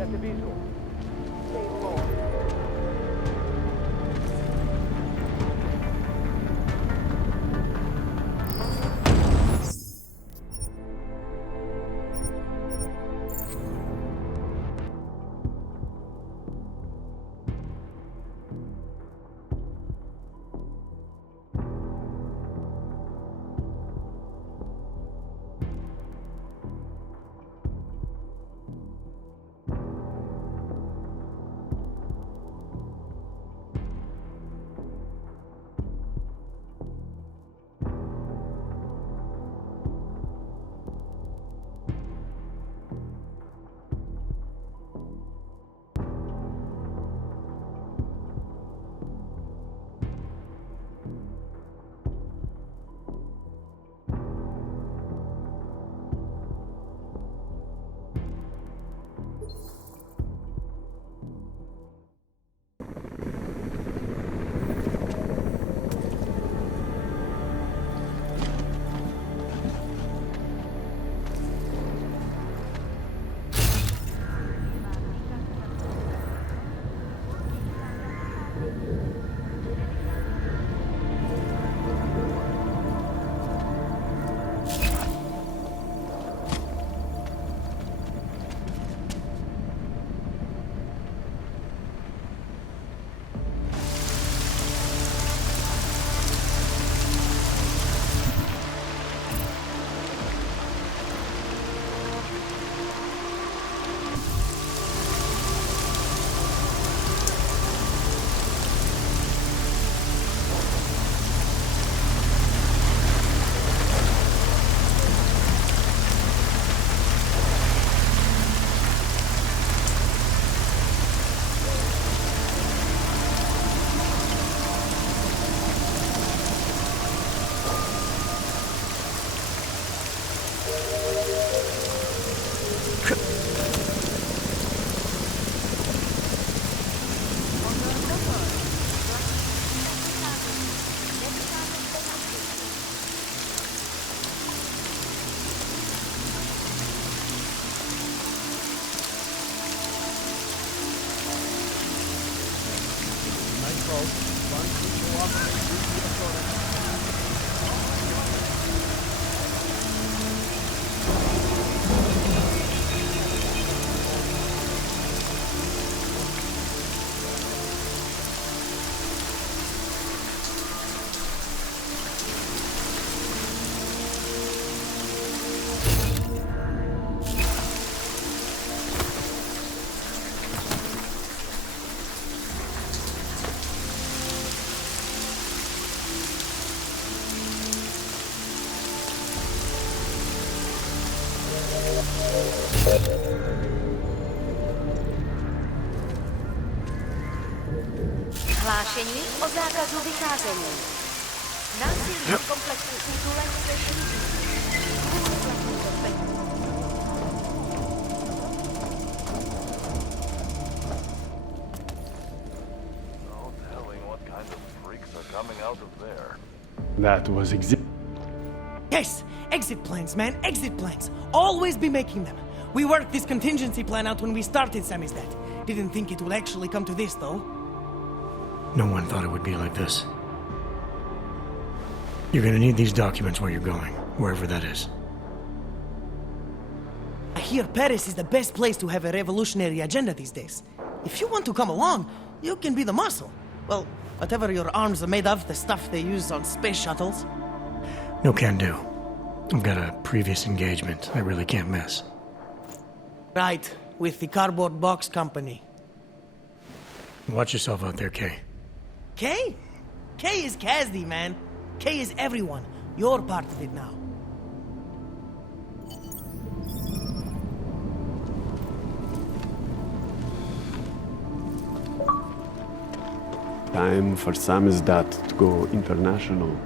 Я тебя вижу. Stay low. Hlášení o zákazu vycházení. Násilí v komplexu Titulek se šíří. No telling what kind of freaks are coming out of there. That was Yes! Exit plans, man, exit plans. Always be making them. We worked this contingency plan out when we started Samizdat. Didn't think it would actually come to this, though. No one thought it would be like this. You're gonna need these documents where you're going, wherever that is. I hear Paris is the best place to have a revolutionary agenda these days. If you want to come along, you can be the muscle. Well, whatever your arms are made of, the stuff they use on space shuttles. No can do. I've got a previous engagement I really can't miss. Right, with the cardboard box company. Watch yourself out there, Kay. Kay? Kay is Kazdi, man. Kay is everyone. You're part of it now. time for Samizdat to go international.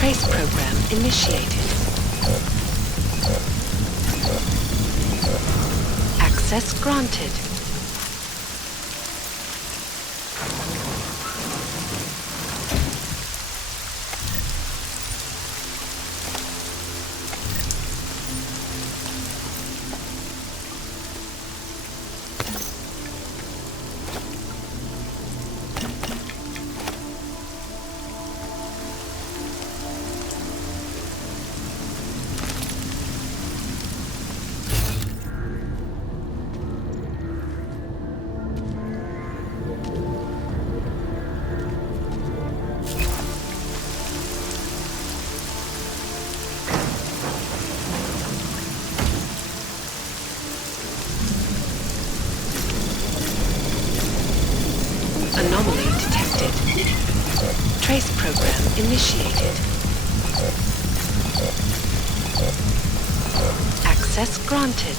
Trace program initiated. Access granted. Anomaly detected. Trace program initiated. Access granted.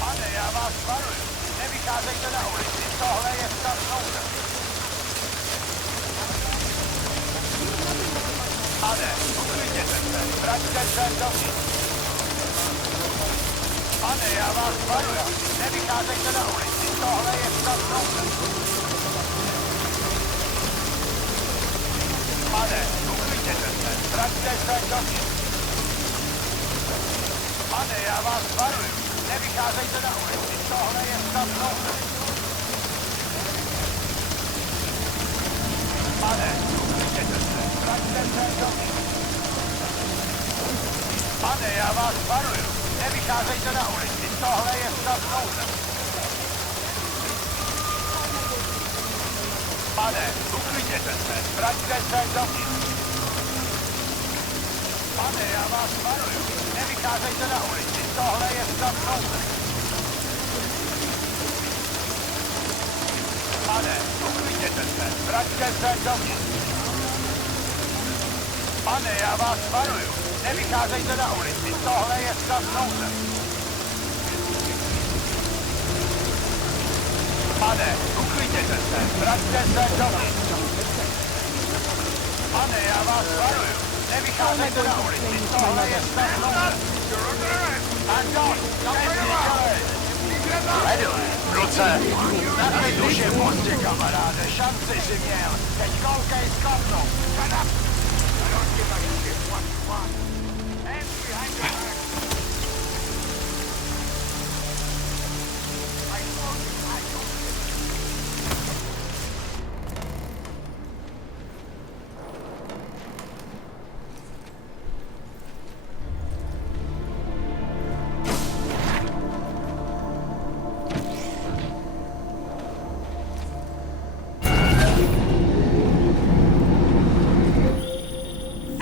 Pane, já vás varuju. Nevycházejte na ulici. Tohle je stav nouze. Pane, uklidněte se. Vraťte se dovnitř. Pane, já vás varuju. Nevycházejte na ulici. Tohle je stav nouze. Pane, uklidněte se. Vraťte se dovnitř. Pane, já vás varuju. Nevycházejte na ulici. Tohle je stav nouze. Pane, uklidněte se. Vraťte se dovnitř. Pane, já vás varuju. Nevycházejte na ulici. Tohle je stav nouze. Pane, uklidněte se. Vraťte se dovnitř. Pane, já vás varuju. Nevycházejte na ulici. Tohle je stav nouze. Pane, uklidněte se. Vraťte se dovnitř. Pane, já vás varuju. Nevycházejte na ulici. Tohle je stav nouze. Pane, uklidněte se, vraťte se dovnitř. Pane, já vás varuju, nevycházejte na ulici, tohle je stav Anton, nedělej! Vedle, v ruce! Naklid duše v mostě, kamaráde, šanci si měl, teď koukej z kapnu!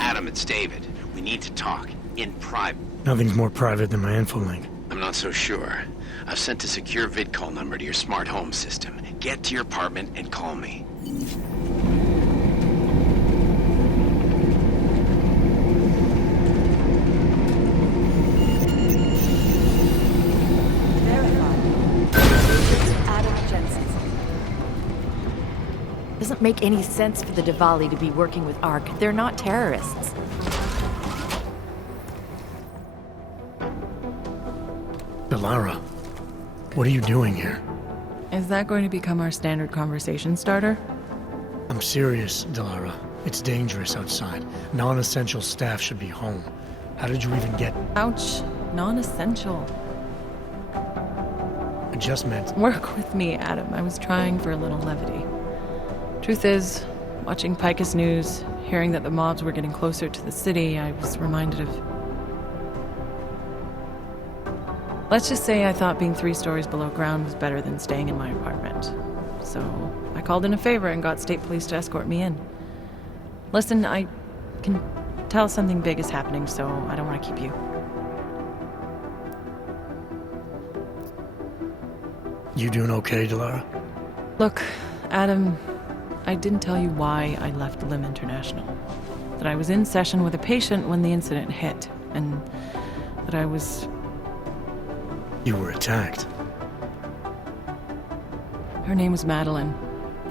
Adam, it's David. We need to talk. In private. Nothing's more private than my info link. I'm not so sure. I've sent a secure vid call number to your smart home system. Get to your apartment and call me. Doesn't make any sense for the Diwali to be working with ARC. They're not terrorists. Delara, what are you doing here? Is that going to become our standard conversation starter? I'm serious, Delara. It's dangerous outside. Non-essential staff should be home. How did you even get... Ouch. Non-essential. I just meant... Work with me, Adam. I was trying for a little levity. Truth is, watching Picus News, hearing that the mobs were getting closer to the city, I was reminded of... Let's just say I thought being 3 stories below ground was better than staying in my apartment. So, I called in a favor and got state police to escort me in. Listen, I can tell something big is happening, so I don't want to keep you. You doing okay, Delara? Look, Adam, I didn't tell you why I left Lim International. That I was in session with a patient when the incident hit, and that I was... You were attacked. Her name was Madeline.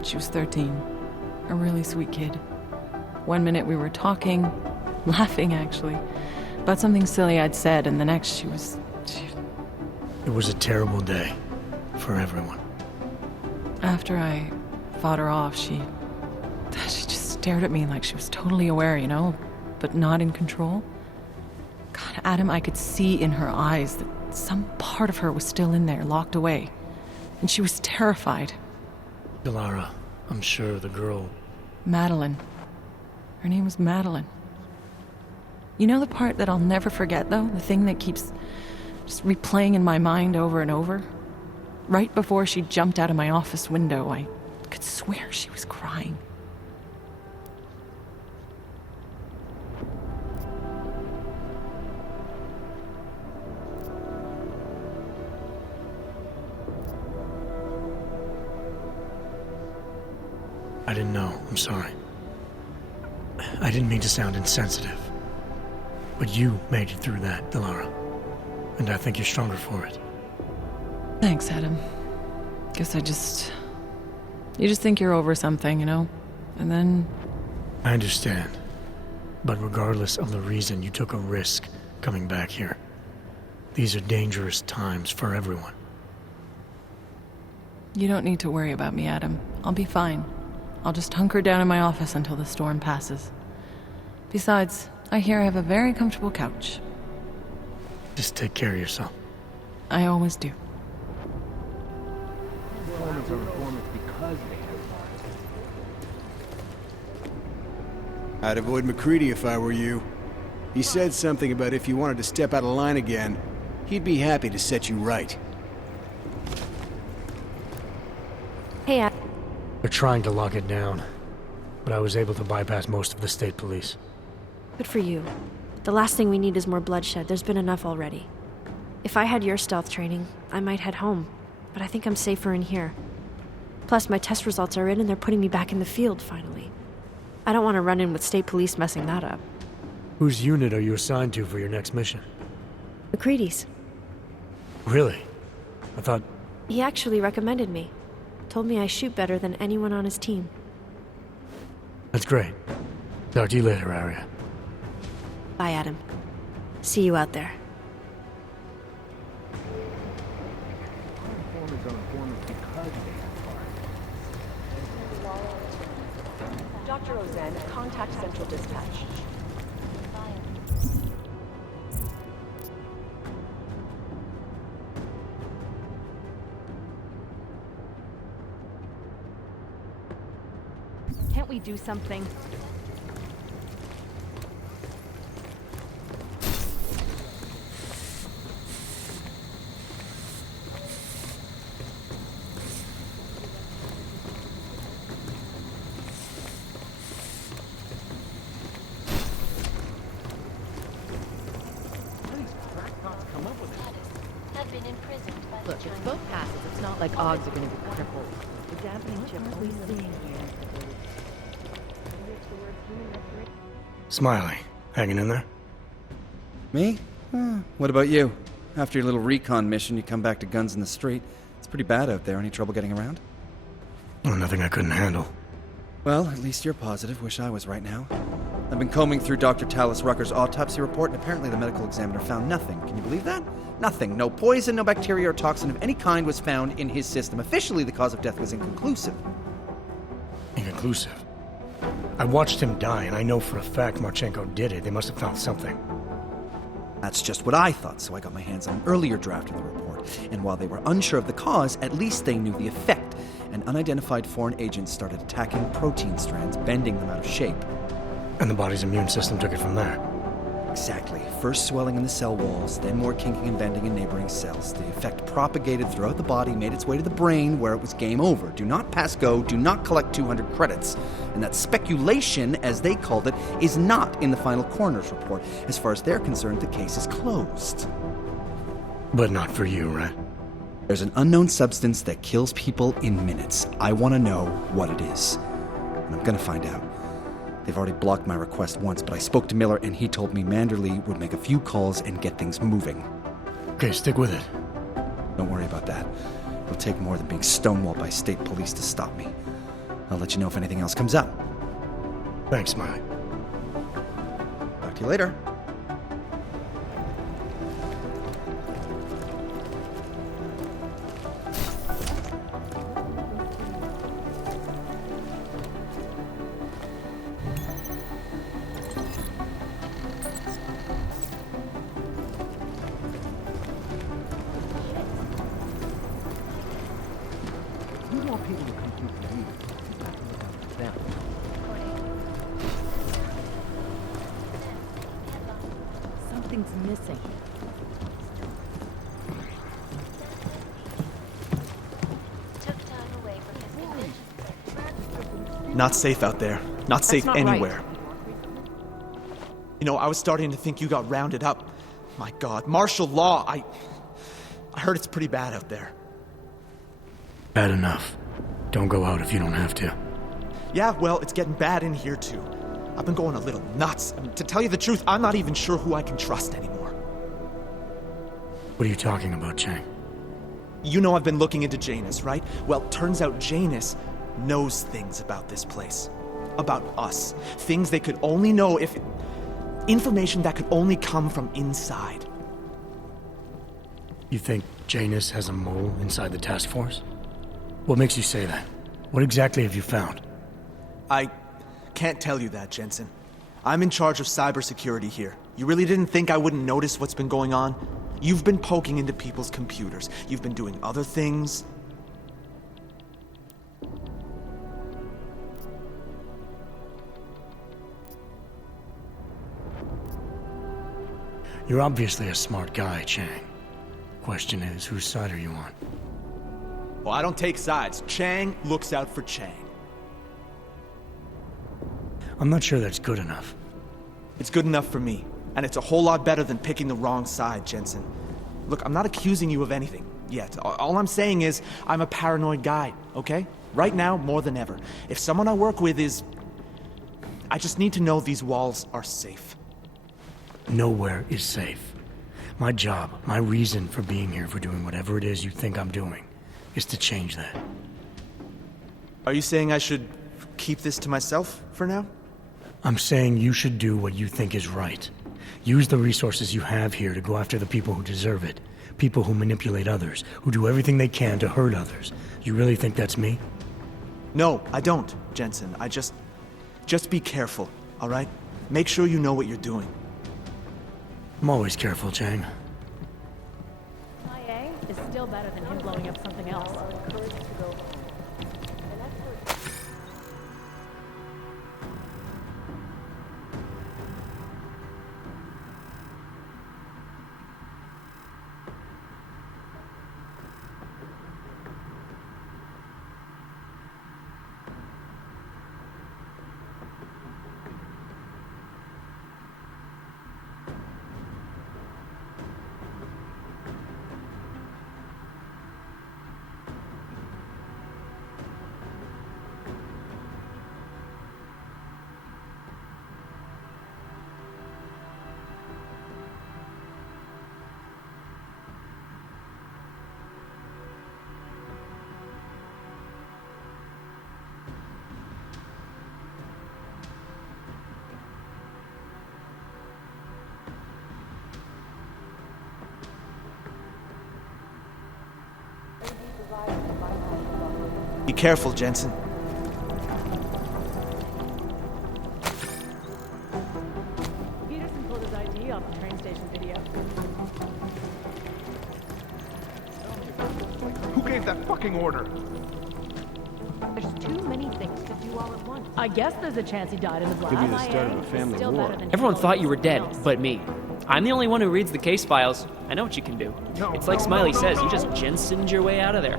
She was 13. A really sweet kid. One minute we were talking, laughing actually, about something silly I'd said, and the next she was... It was a terrible day for everyone. After I fought her off, she just stared at me like she was totally aware, you know, but not in control. God, Adam, I could see in her eyes that some part of her was still in there, locked away. And she was terrified. Delara, I'm sure the girl... Madeline. Her name was Madeline. You know the part that I'll never forget, though? The thing that keeps just replaying in my mind over and over? Right before she jumped out of my office window, I could swear she was crying. I didn't know. I'm sorry. I didn't mean to sound insensitive. But you made it through that, Delara. And I think you're stronger for it. Thanks, Adam. Guess you just think you're over something, you know? And then... I understand. But regardless of the reason, you took a risk coming back here. These are dangerous times for everyone. You don't need to worry about me, Adam. I'll be fine. I'll just hunker down in my office until the storm passes. Besides, I hear I have a very comfortable couch. Just take care of yourself. I always do. I'd avoid McCready if I were you. He said something about if you wanted to step out of line again, he'd be happy to set you right. Hey, Adam. They're trying to lock it down, but I was able to bypass most of the state police. Good for you. The last thing we need is more bloodshed. There's been enough already. If I had your stealth training, I might head home, but I think I'm safer in here. Plus, my test results are in and they're putting me back in the field, finally. I don't want to run in with state police messing that up. Whose unit are you assigned to for your next mission? McCready's. Really? I thought... He actually recommended me. told me I shoot better than anyone on his team. That's great. Talk to you later, Arya. Bye, Adam. See you out there. Dr. Roseanne, contact Central Dispatch. Can't we do something? Look, it's both passes. It's not like odds are going to be crippled. The dampening chip we see here. Smiley, hanging in there? Me? What about you? After your little recon mission, you come back to guns in the street. It's pretty bad out there. Any trouble getting around? Oh, nothing I couldn't handle. Well, at least you're positive. Wish I was right now. I've been combing through Dr. Talis Rucker's autopsy report, and apparently the medical examiner found nothing. Can you believe that? Nothing. No poison, no bacteria or toxin of any kind was found in his system. Officially, the cause of death was inconclusive. Inconclusive? I watched him die, and I know for a fact Marchenko did it. They must have found something. That's just what I thought, so I got my hands on an earlier draft of the report. And while they were unsure of the cause, at least they knew the effect. An unidentified foreign agent started attacking protein strands, bending them out of shape. And the body's immune system took it from there. Exactly. First swelling in the cell walls, then more kinking and bending in neighboring cells. The effect propagated throughout the body, made its way to the brain, where it was game over. Do not pass go, do not collect 200 credits. And that speculation, as they called it, is not in the final coroner's report. As far as they're concerned, the case is closed. But not for you, right? There's an unknown substance that kills people in minutes. I want to know what it is. And I'm gonna find out. They've already blocked my request once, but I spoke to Miller and he told me Manderley would make a few calls and get things moving. Okay, stick with it. Don't worry about that. It'll take more than being stonewalled by state police to stop me. I'll let you know if anything else comes up. Thanks, Smiley. Talk to you later. Something's missing. Not safe out there. Not safe not anywhere. Right. You know, I was starting to think you got rounded up. My God, martial law. I heard it's pretty bad out there. Bad enough. Don't go out if you don't have to. Yeah, well, it's getting bad in here too. I've been going a little nuts. I mean, to tell you the truth, I'm not even sure who I can trust anymore. What are you talking about, Chang? You know I've been looking into Janus, right? Well, turns out Janus knows things about this place. About us. Things they could only know if... Information that could only come from inside. You think Janus has a mole inside the task force? What makes you say that? What exactly have you found? I can't tell you that, Jensen. I'm in charge of cybersecurity here. You really didn't think I wouldn't notice what's been going on? You've been poking into people's computers. You've been doing other things. You're obviously a smart guy, Chang. Question is, whose side are you on? Well, I don't take sides. Chang looks out for Chang. I'm not sure that's good enough. It's good enough for me. And it's a whole lot better than picking the wrong side, Jensen. Look, I'm not accusing you of anything yet. All I'm saying is, I'm a paranoid guy, okay? Right now, more than ever. If someone I work with is... I just need to know these walls are safe. Nowhere is safe. My job, my reason for being here, for doing whatever it is you think I'm doing, is to change that. Are you saying I should keep this to myself for now? I'm saying you should do what you think is right. Use the resources you have here to go after the people who deserve it. People who manipulate others, who do everything they can to hurt others. You really think that's me? No, I don't, Jensen. Just be careful, all right? Make sure you know what you're doing. I'm always careful, Chang. IA is still better than him blowing up something else. Be careful, Jensen. Peterson pulled his ID off the train station video. Who gave that fucking order? There's too many things to do all at once. I guess there's a chance he died in the blast. Could be the start of a family war. Everyone thought you were dead, but me. I'm the only one who reads the case files. I know what you can do. It's like Smiley says, you just Jensened your way out of there.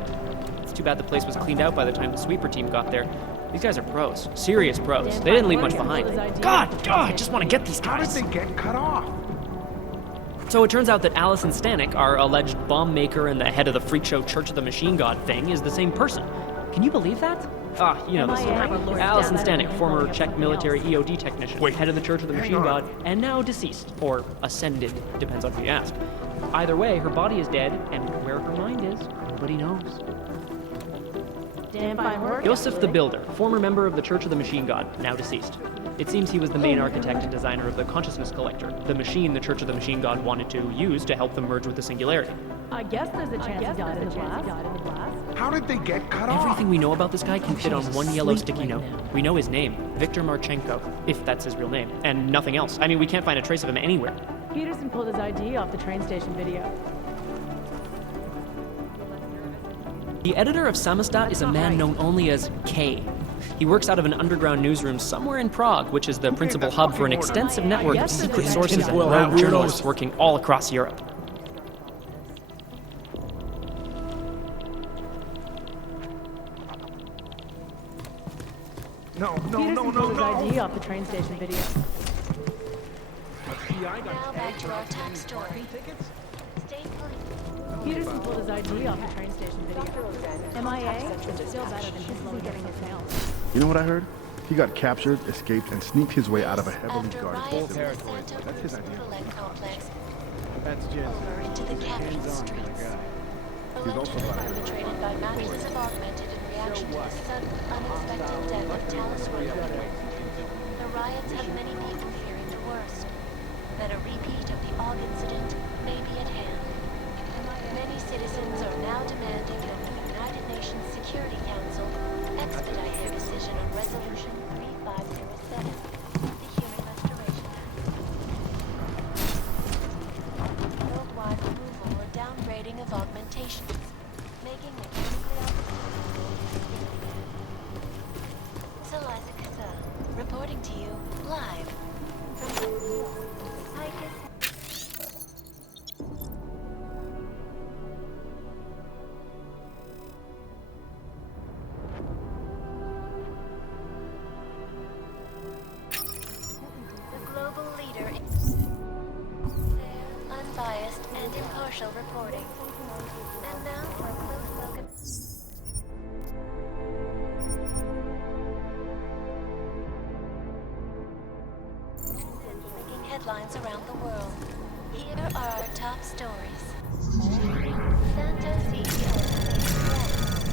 It's too bad the place was cleaned out by the time the sweeper team got there. These guys are pros. Serious pros. They didn't leave much behind. God, I just want to get these guys. How did they get cut off? So it turns out that Allison Stanek, our alleged bomb maker and the head of the freak show Church of the Machine God thing, is the same person. Can you believe that? You know the story. Allison Stanek, former Czech military EOD technician, head of the Church of the Machine God, and now deceased, or ascended, depends on who you ask. Either way, her body is dead, and where her mind is, nobody knows. Joseph the Builder, former member of the Church of the Machine God, now deceased. It seems he was the main architect and designer of the Consciousness Collector, the machine the Church of the Machine God wanted to use to help them merge with the Singularity. I guess there's a chance he died in the blast. How did they get cut off? Everything we know about this guy can fit on one yellow sticky note. We know his name, Viktor Marchenko, if that's his real name, and nothing else. I mean, we can't find a trace of him anywhere. Peterson pulled his ID off the train station video. The editor of Samizdat is a man known only as K. He works out of an underground newsroom somewhere in Prague, which is the principal hub for an extensive network of secret sources and rogue journalists working all across Europe. Peterson pulled his ID off the train station video. Now back to our top story. Peterson pulled his ID off the train station video. MIA is still better than his blowing up something else. You know what I heard? He got captured, escaped, and sneaked his way out of a heavily guarded After riots in the territory. Santa That's his idea. Collect complex That's Jensen. over into the capital streets. Allegedly perpetrated by masters of augmented in reaction to the sudden, unexpected death of Talus Road. The riots have many people fearing the worst, that a repeat of the Aug incident may be at hand. Many citizens are now demanding that the United Nations Security Council expedite their decision on Resolution 3507, the Human Restoration Act. Worldwide removal or downgrading of augmentations, making them chemically operative. Eliza Kasa, reporting to you live from Eidos. Unbiased and impartial reporting. And now for a close look at... Breaking headlines around the world. Here are our top stories. Santos CEO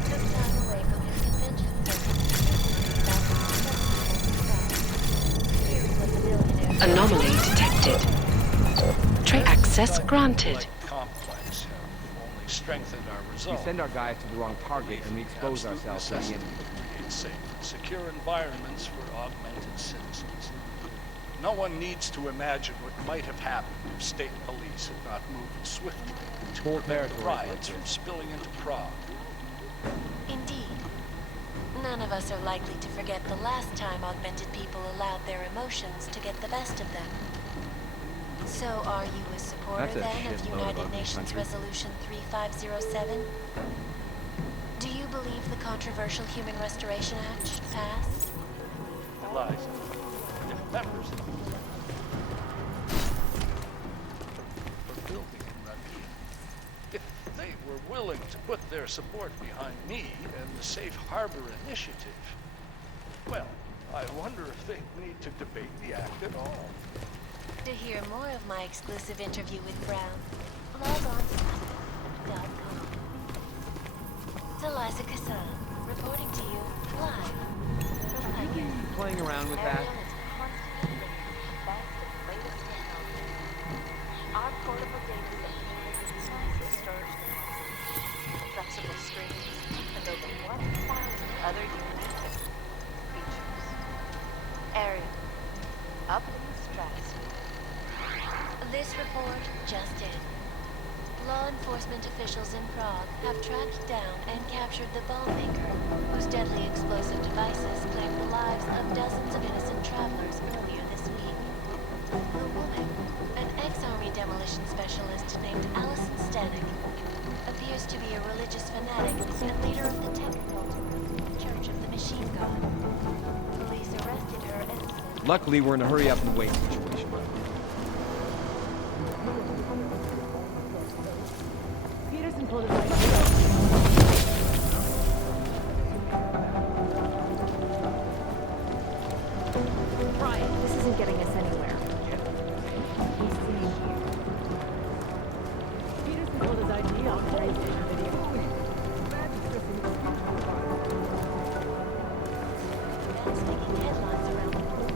took time away from his convention circuit Anomaly detected. Tray access granted. Complex have only strengthened our We resolve. send our guys to the wrong target and we expose ourselves to the enemy. Create safe and secure environments for augmented citizens. No one needs to imagine what might have happened if state police had not moved swiftly to prevent the riots from spilling into Prague. Indeed. None of us are likely to forget the last time augmented people allowed their emotions to get the best of them. So are you a supporter That's a then of shitload of United ugly Nations country. Resolution 3507? Do you believe the controversial Human Restoration Act should pass? Eliza, if members of the building in Rabia, if they were willing to put their support behind me and the Safe Harbor Initiative, well, I wonder if they need to debate the act at all. To hear more of my exclusive interview with Brown, log on to .com. It's Eliza Kassan, reporting to you live from London. Playing around with that. Our portable data massive storage devices, flexible screens, and over 1,000 other unique features. Area, up in the stratosphere. This report just in. Law enforcement officials in Prague have tracked down and captured the bomb maker, whose deadly explosive devices claimed the lives of dozens of innocent travelers earlier this week. The woman, an ex-army demolition specialist named Allison Stanek, appears to be a religious fanatic and leader of the tech cult, Church of the Machine God. Police arrested her and... Luckily, we're in a hurry up and wait situation. Peterson pulled his Brian, this isn't getting us anywhere. He's seeing you. Peterson pulled his ID off the PlayStation video. That's making headlines around the globe.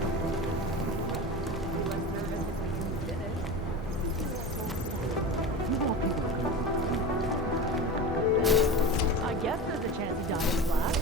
I guess there's a chance he died in the blast.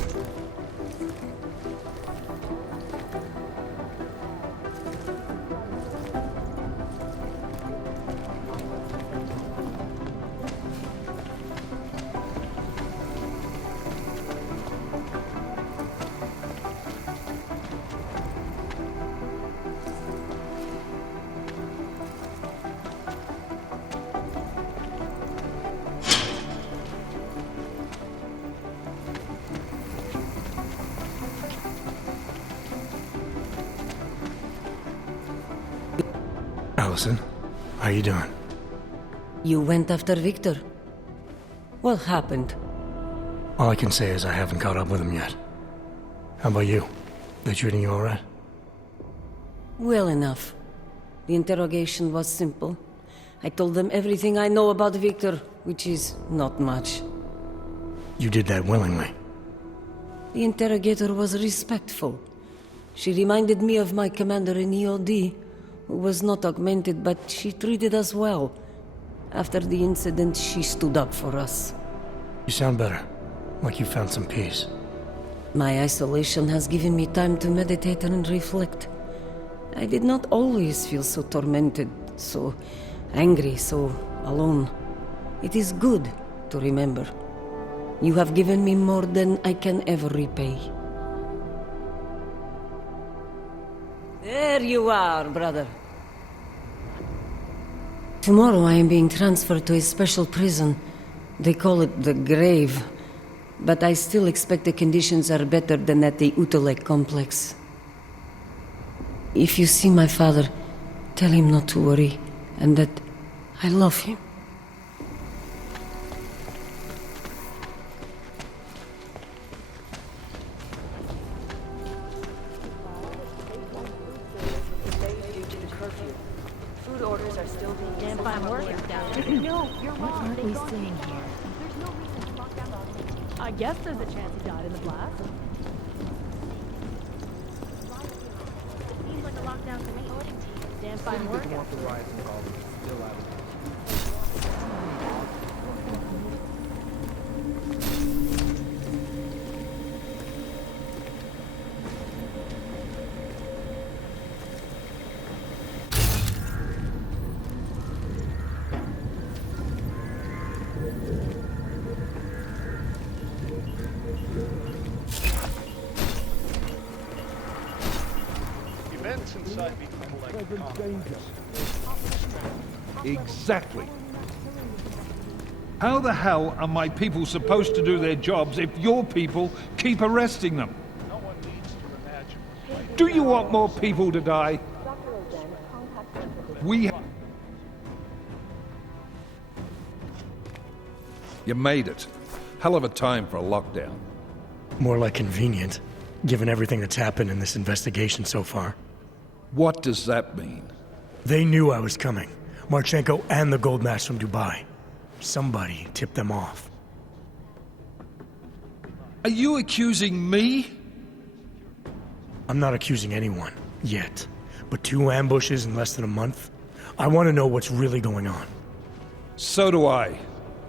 Allison, how you doing? You went after Victor? What happened? All I can say is I haven't caught up with him yet. How about you? They treating you all right? Well enough. The interrogation was simple. I told them everything I know about Victor, which is not much. You did that willingly. The interrogator was respectful. She reminded me of my commander in EOD, who was not augmented, but she treated us well. After the incident, she stood up for us. You sound better. Like you found some peace. My isolation has given me time to meditate and reflect. I did not always feel so tormented, so angry, so alone. It is good to remember. You have given me more than I can ever repay. There you are, brother. Tomorrow I am being transferred to a special prison. They call it the Grave. But I still expect the conditions are better than at the Utulek complex. If you see my father, tell him not to worry, and that I love him. Food orders are still being damn fine working down. No, you're wrong. What aren't we seeing here? There's no reason to lock down the I guess there's a chance he died in the blast. down for me. Damn fine Couldn't work. get more for riots involved. Still out of it. Events inside become like complex. Exactly. How the hell are my people supposed to do their jobs if your people keep arresting them? No one needs to imagine. Do you want more people to die? We... You made it. Hell of a time for a lockdown. More like convenient, given everything that's happened in this investigation so far. What does that mean? They knew I was coming. Marchenko and the gold mask from Dubai. Somebody tipped them off. Are you accusing me? I'm not accusing anyone, yet. But 2 ambushes in less than a month? I want to know what's really going on. So do I.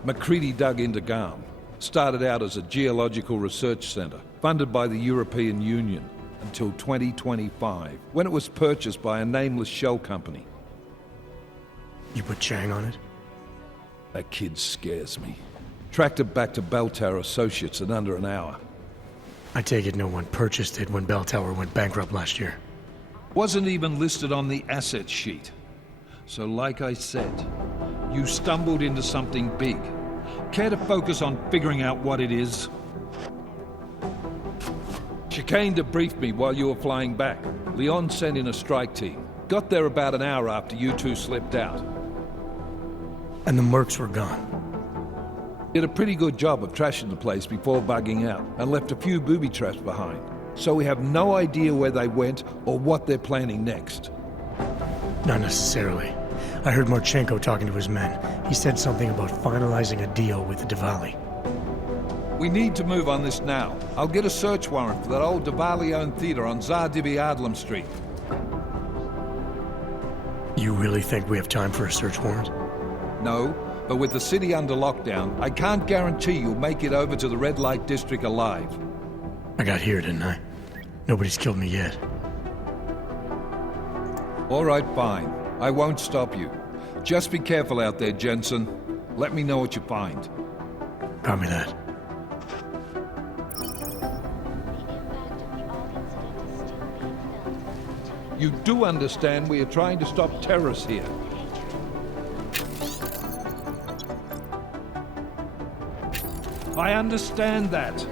McCready dug into GARM. Started out as a geological research center, funded by the European Union, until 2025, when it was purchased by a nameless shell company. You put Chang on it? That kid scares me. Tracked it back to Bell Tower Associates in under an hour. I take it no one purchased it when Bell Tower went bankrupt last year. Wasn't even listed on the asset sheet. So like I said, you stumbled into something big. Care to focus on figuring out what it is? Chicane debriefed me while you were flying back. Leon sent in a strike team. Got there about an hour after you two slipped out. And the mercs were gone. Did a pretty good job of trashing the place before bugging out, and left a few booby traps behind. So we have no idea where they went or what they're planning next. Not necessarily. I heard Marchenko talking to his men. He said something about finalizing a deal with Diwali. We need to move on this now. I'll get a search warrant for that old Diwali-owned theater on Zardibi Adlam Street. You really think we have time for a search warrant? No, but with the city under lockdown, I can't guarantee you'll make it over to the red light district alive. I got here, didn't I? Nobody's killed me yet. All right, fine. I won't stop you. Just be careful out there, Jensen. Let me know what you find. Copy that. You do understand we are trying to stop terrorists here. I understand that.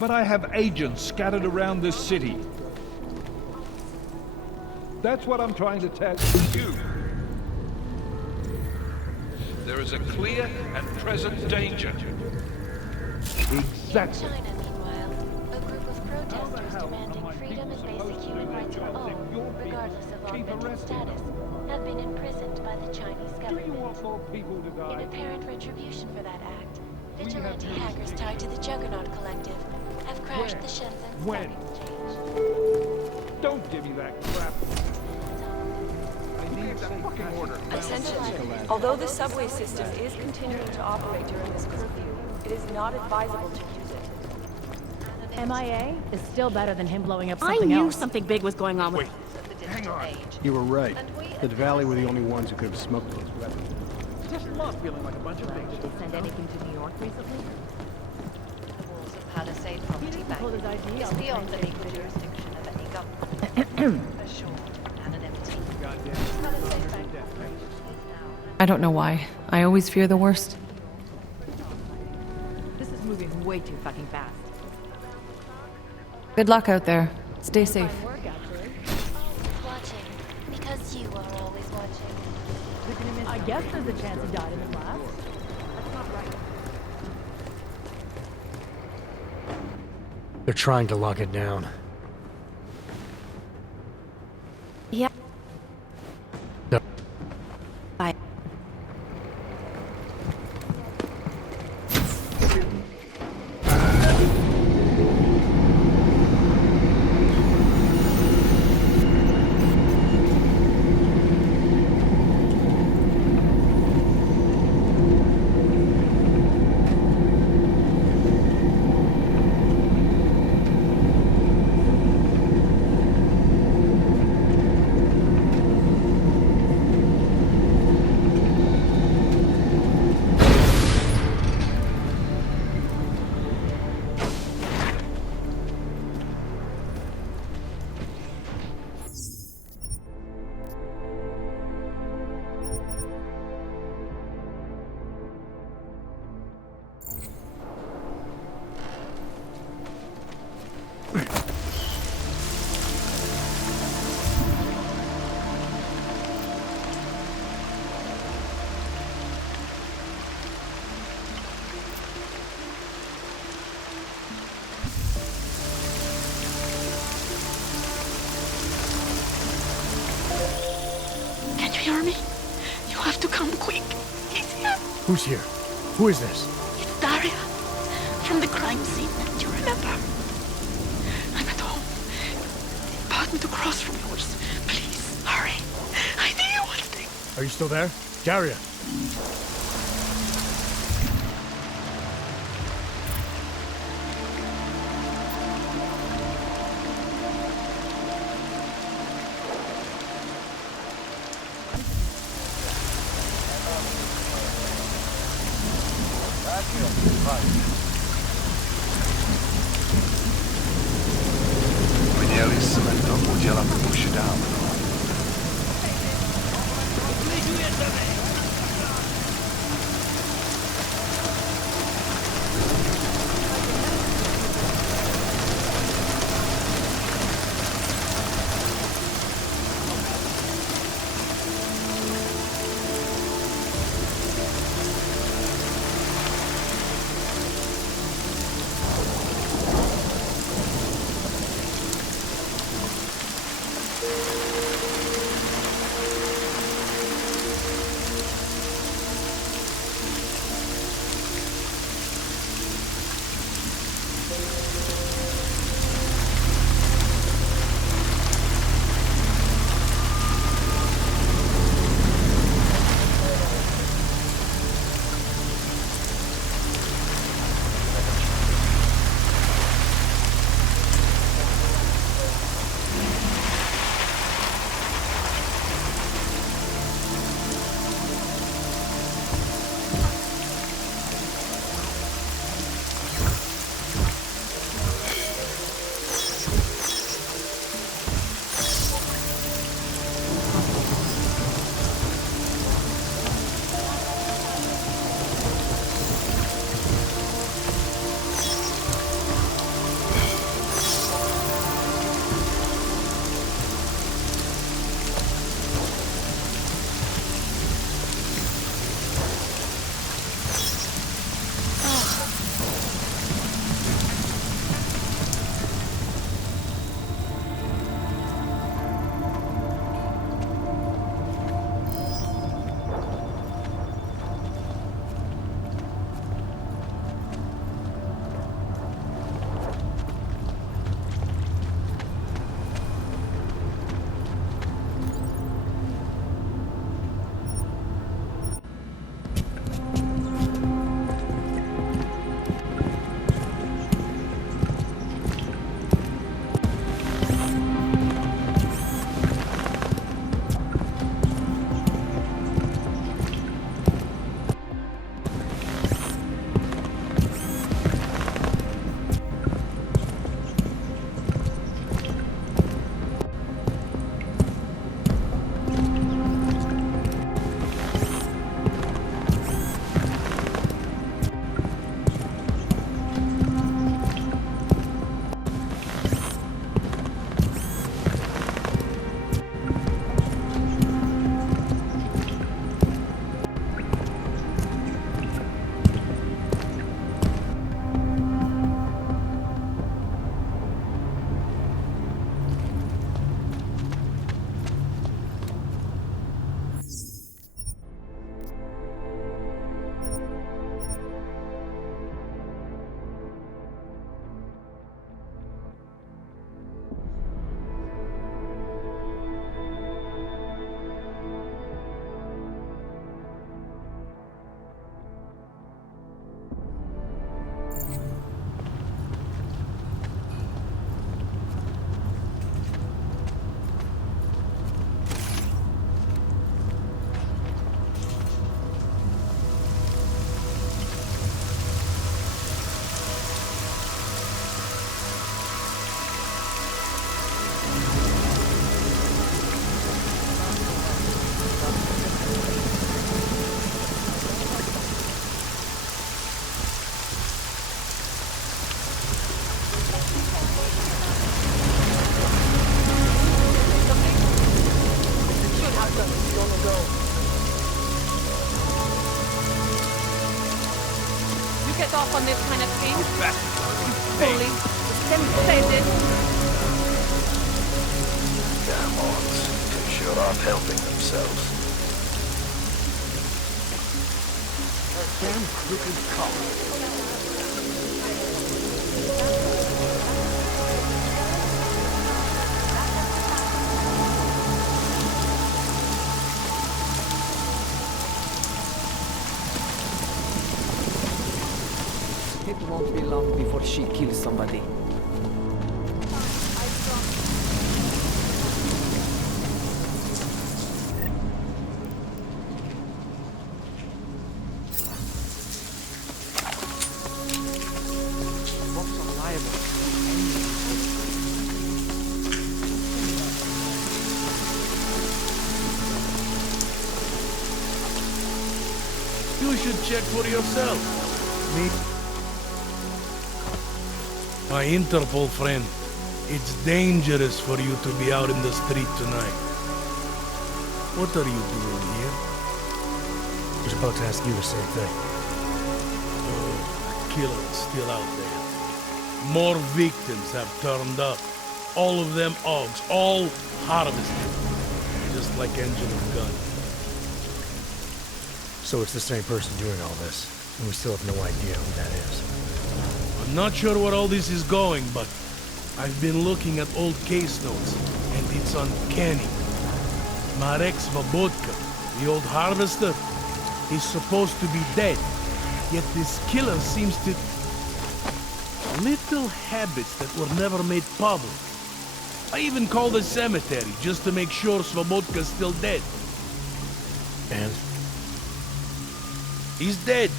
But I have agents scattered around this city. That's what I'm trying to tell you. There is a clear and present danger. Exactly. In China, meanwhile, a group of protesters demanding freedom and basic human rights for all, regardless of augmented status, have been imprisoned by the Chinese government. In apparent retribution for that act, vigilante hackers tied to the Juggernaut Collective have crashed the Shenzhen Stock Exchange. Don't give me that crap. I need that fucking order. Attention. Although the subway system is continuing to operate during this curfew, it is not advisable to use it. MIA is still better than him blowing up I something knew else. something big was going on with... Wait, hang on. You were right. The Valley were the only ones who could have smoked those weapons. Just love feeling like a bunch of things. Did they send anything to New York recently? The walls of Palisade Property Bank Pull his ID is on beyond the train legal station. jurisdiction of any government. For sure, anonymity. Palisade Bank operations now... I don't know why. I always fear the worst. This is moving way too fucking fast. Good luck out there. Stay safe. Watching. Because you are always watching. I guess there's a chance he died in the class. That's not right. They're trying to lock it down. Yeah. No. Bye. Can you hear me? You have to come quick. He's here. Who's here? Who is this? It's Daria. From the crime scene. Do you remember? I'm at home. The apartment across from yours. Please, hurry. I need you one thing. Are you still there? Daria! Měli jsme to udělat už dávno. off helping themselves. Damn crooked cop. It won't be long before she kills somebody. You should check for yourself. Me? My Interpol friend, it's dangerous for you to be out in the street tonight. What are you doing here? I was about to ask you the same thing. Oh, the killer is still out there. More victims have turned up. All of them Augs, all harvested. Just like Engine of Gun. So it's the same person doing all this, and we still have no idea who that is. I'm not sure where all this is going, but I've been looking at old case notes, and it's uncanny. Marek Svobotka, the old harvester, is supposed to be dead, yet this killer seems to... Little habits that were never made public. I even called the cemetery just to make sure Svobodka's still dead. And? He's dead.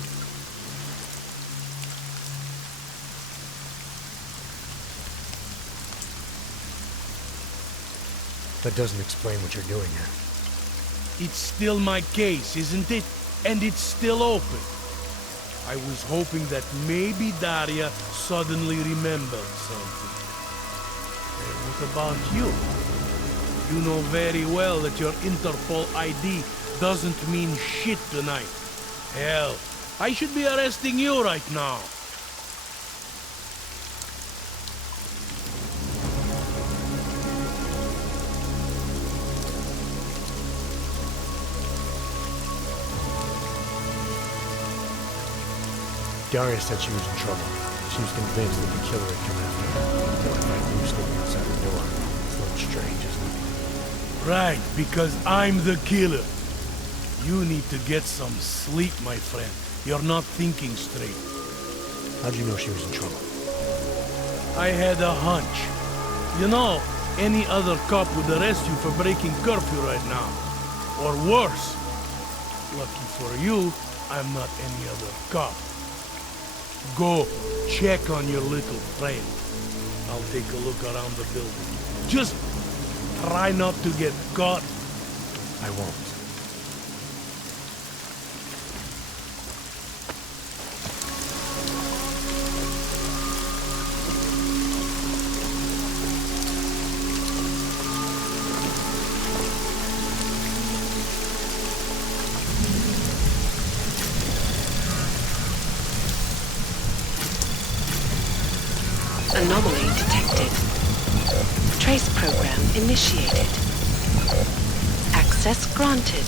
That doesn't explain what you're doing here. It's still my case, isn't it? And it's still open. I was hoping that maybe Daria suddenly remembered something. And what about you? You know very well that your Interpol ID doesn't mean shit tonight. Hell, I should be arresting you right now. Daria said she was in trouble. She was convinced that the killer had come after her. What about you standing outside the door? It's a little strange, isn't it? Right, because I'm the killer. You need to get some sleep, my friend. You're not thinking straight. How'd you know she was in trouble? I had a hunch. You know, any other cop would arrest you for breaking curfew right now. Or worse. Lucky for you, I'm not any other cop. Go, check on your little friend. I'll take a look around the building. Just try not to get caught. I won't. Anomaly detected. Trace program initiated. Access granted.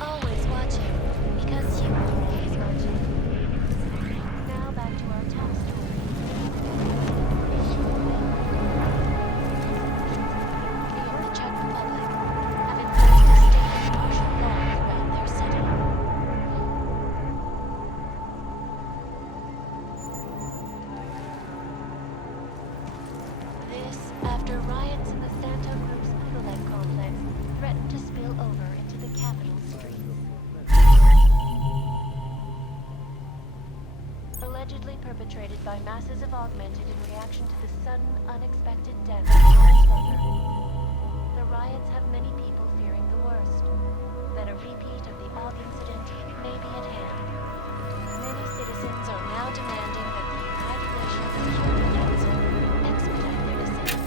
Always watching, because you are always watching. Now back to our top story. The Czech Republic have imposed a state of martial law throughout their city. This after riots in the Santo Cruz Idolec complex threatened to spill over into the capital streets. Allegedly perpetrated by masses of augmented in reaction to the sudden, unexpected death of Karen's brother. The riots have many people fearing the worst, that a repeat of the Aug incident may be at hand. Many citizens are now demanding that the United Nations Security Council expedite their decision.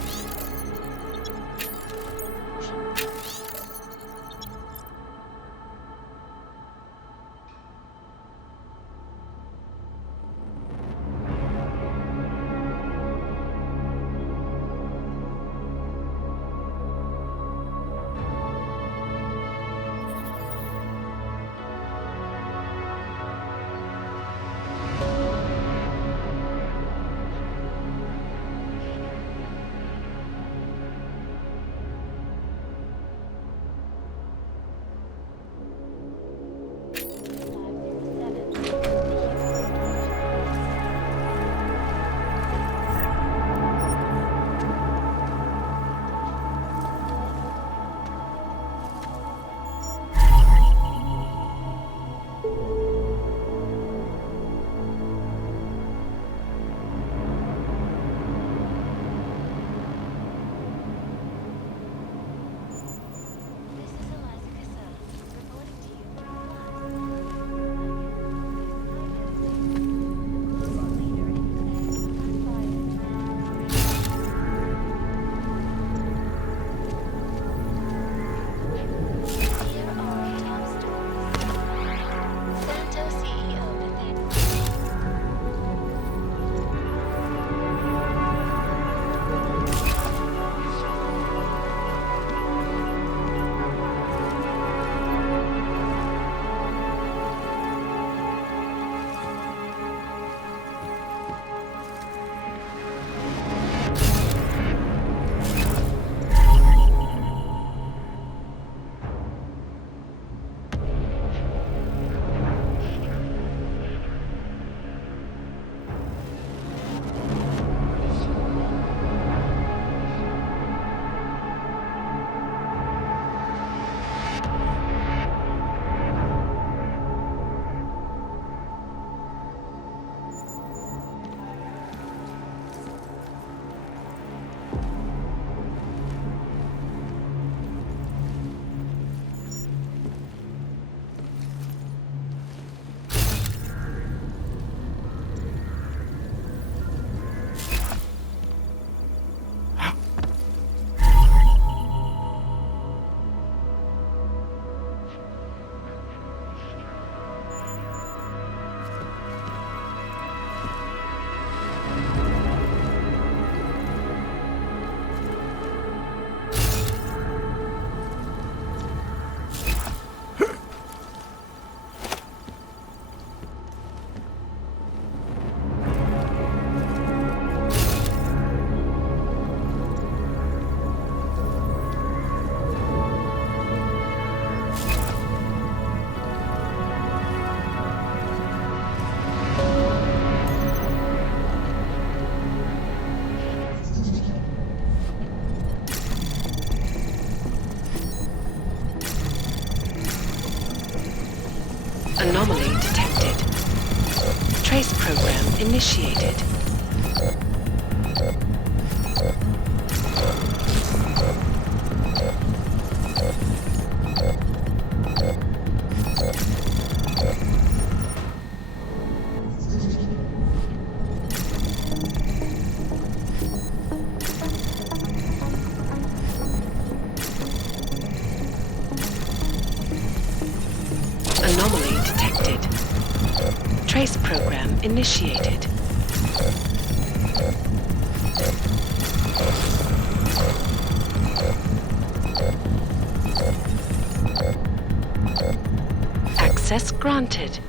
initiated. Anomaly detected. Trace program initiated. Access granted.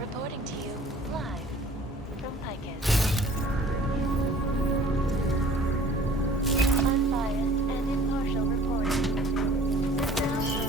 Reporting to you live from Picus. Unbiased and impartial reporting. The sound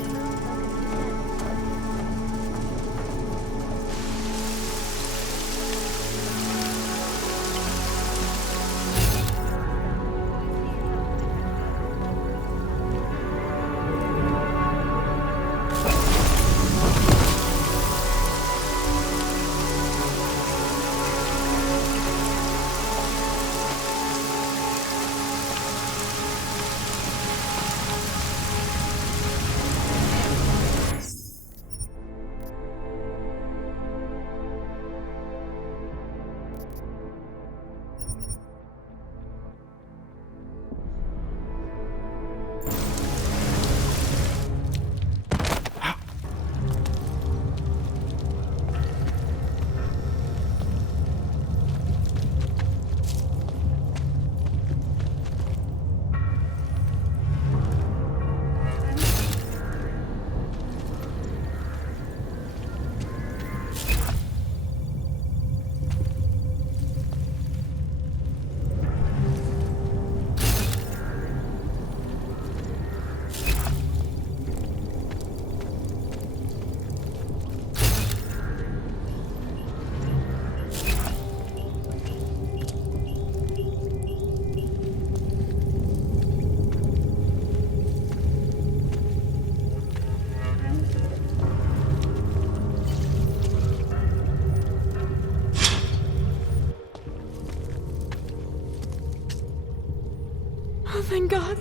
Oh, thank God.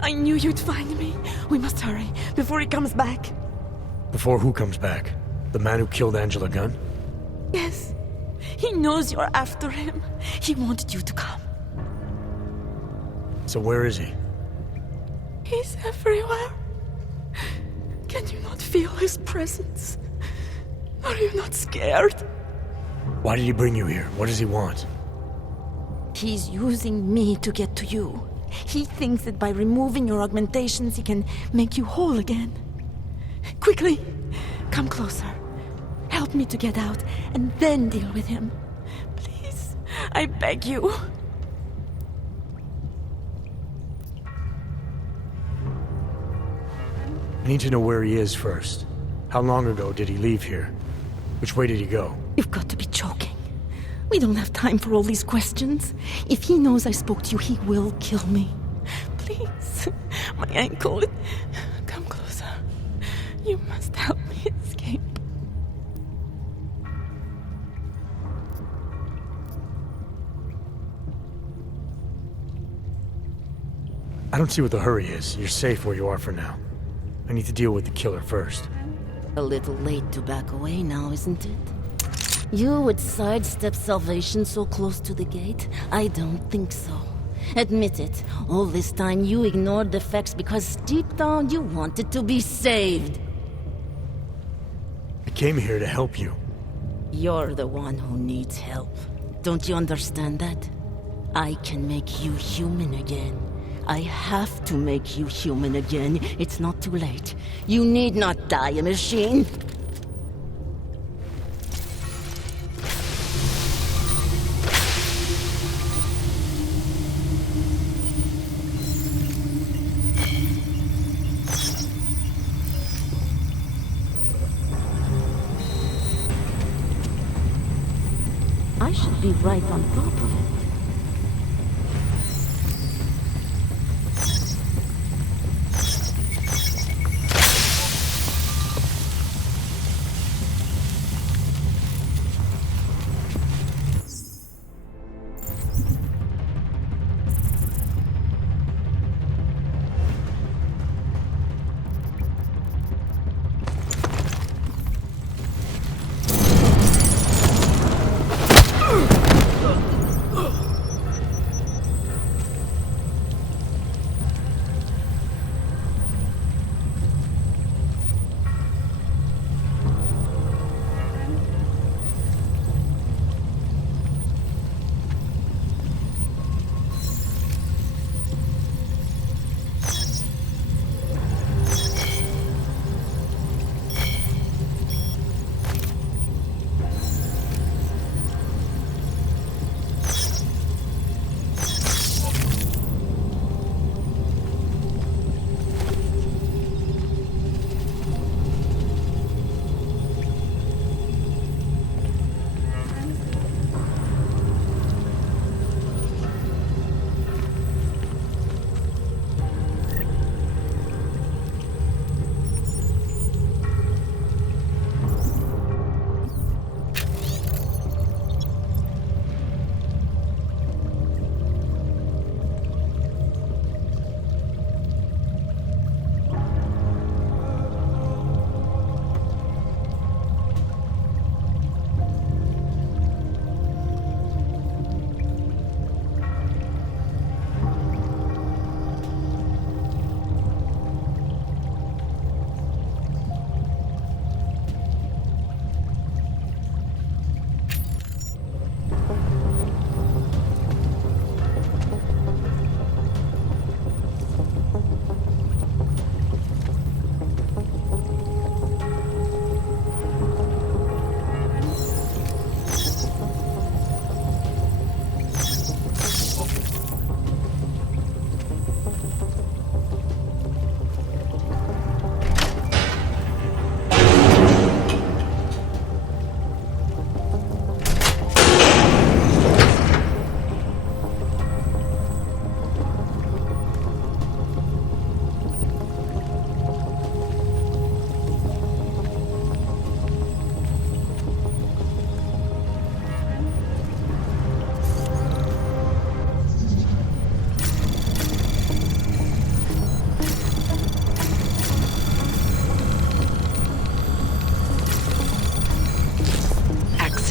I knew you'd find me. We must hurry, before he comes back. Before who comes back? The man who killed Angela Gunn? Yes. He knows you're after him. He wanted you to come. So where is he? He's everywhere. Can you not feel his presence? Are you not scared? Why did he bring you here? What does he want? He's using me to get to you. He thinks that by removing your augmentations, he can make you whole again. Quickly, come closer. Help me to get out, and then deal with him. Please, I beg you. I need to know where he is first. How long ago did he leave here? Which way did he go? You've got to be joking. We don't have time for all these questions. If he knows I spoke to you, he will kill me. Please, my ankle. Come closer. You must help me escape. I don't see what the hurry is. You're safe where you are for now. I need to deal with the killer first. A little late to back away now, isn't it? You would sidestep salvation so close to the gate? I don't think so. Admit it, all this time you ignored the facts because deep down you wanted to be saved. I came here to help you. You're the one who needs help. Don't you understand that? I can make you human again. I have to make you human again. It's not too late. You need not die, machine. I should be right on top of it.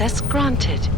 Access granted.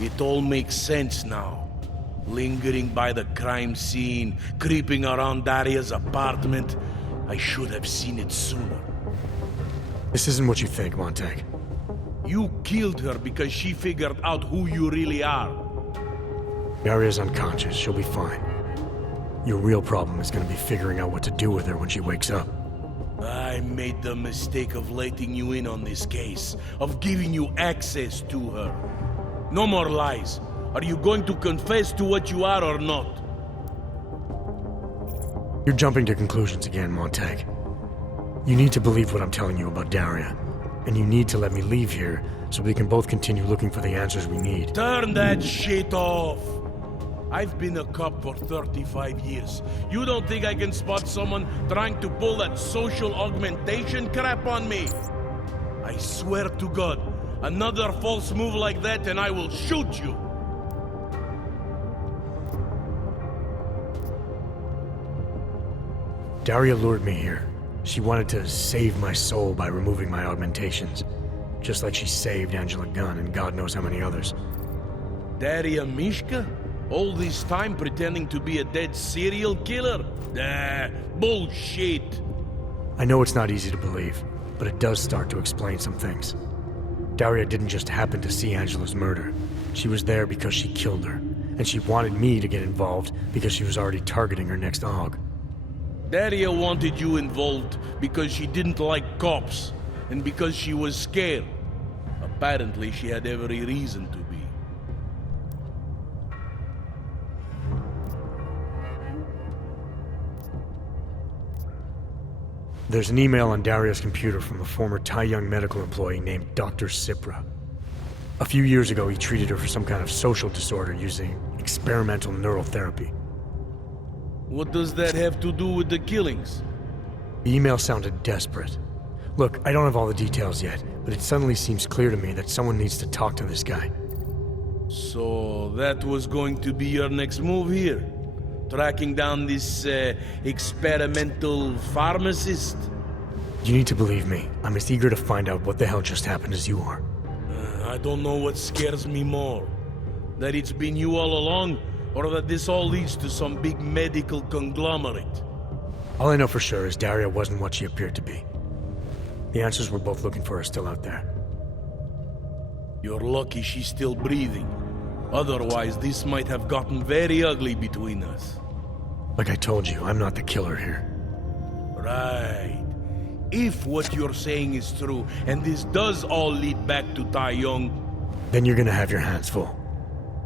It all makes sense now. Lingering by the crime scene, creeping around Daria's apartment. I should have seen it sooner. This isn't what you think, Montag. You killed her because she figured out who you really are. Daria's unconscious. She'll be fine. Your real problem is going to be figuring out what to do with her when she wakes up. I made the mistake of letting you in on this case, of giving you access to her. No more lies. Are you going to confess to what you are or not? You're jumping to conclusions again, Montag. You need to believe what I'm telling you about Daria. And you need to let me leave here so we can both continue looking for the answers we need. Turn that shit off! I've been a cop for 35 years. You don't think I can spot someone trying to pull that social augmentation crap on me? I swear to God, another false move like that and I will shoot you! Daria lured me here. She wanted to save my soul by removing my augmentations. Just like she saved Angela Gunn and God knows how many others. Daria Mishka? All this time pretending to be a dead serial killer? Bullshit! I know it's not easy to believe, but it does start to explain some things. Daria didn't just happen to see Angela's murder. She was there because she killed her, and she wanted me to get involved because she was already targeting her next aug. Daria wanted you involved because she didn't like cops, and because she was scared. Apparently, she had every reason to be. There's an email on Daria's computer from a former Taiyang medical employee named Dr. Sipra. A few years ago, he treated her for some kind of social disorder using experimental neural therapy. What does that have to do with the killings? The email sounded desperate. Look, I don't have all the details yet, but it suddenly seems clear to me that someone needs to talk to this guy. So that was going to be your next move here? Tracking down this experimental pharmacist? You need to believe me. I'm as eager to find out what the hell just happened as you are. I don't know what scares me more. That it's been you all along, or that this all leads to some big medical conglomerate. All I know for sure is Daria wasn't what she appeared to be. The answers we're both looking for are still out there. You're lucky she's still breathing. Otherwise, this might have gotten very ugly between us. Like I told you, I'm not the killer here. Right. If what you're saying is true, and this does all lead back to Taiyang, then you're gonna have your hands full.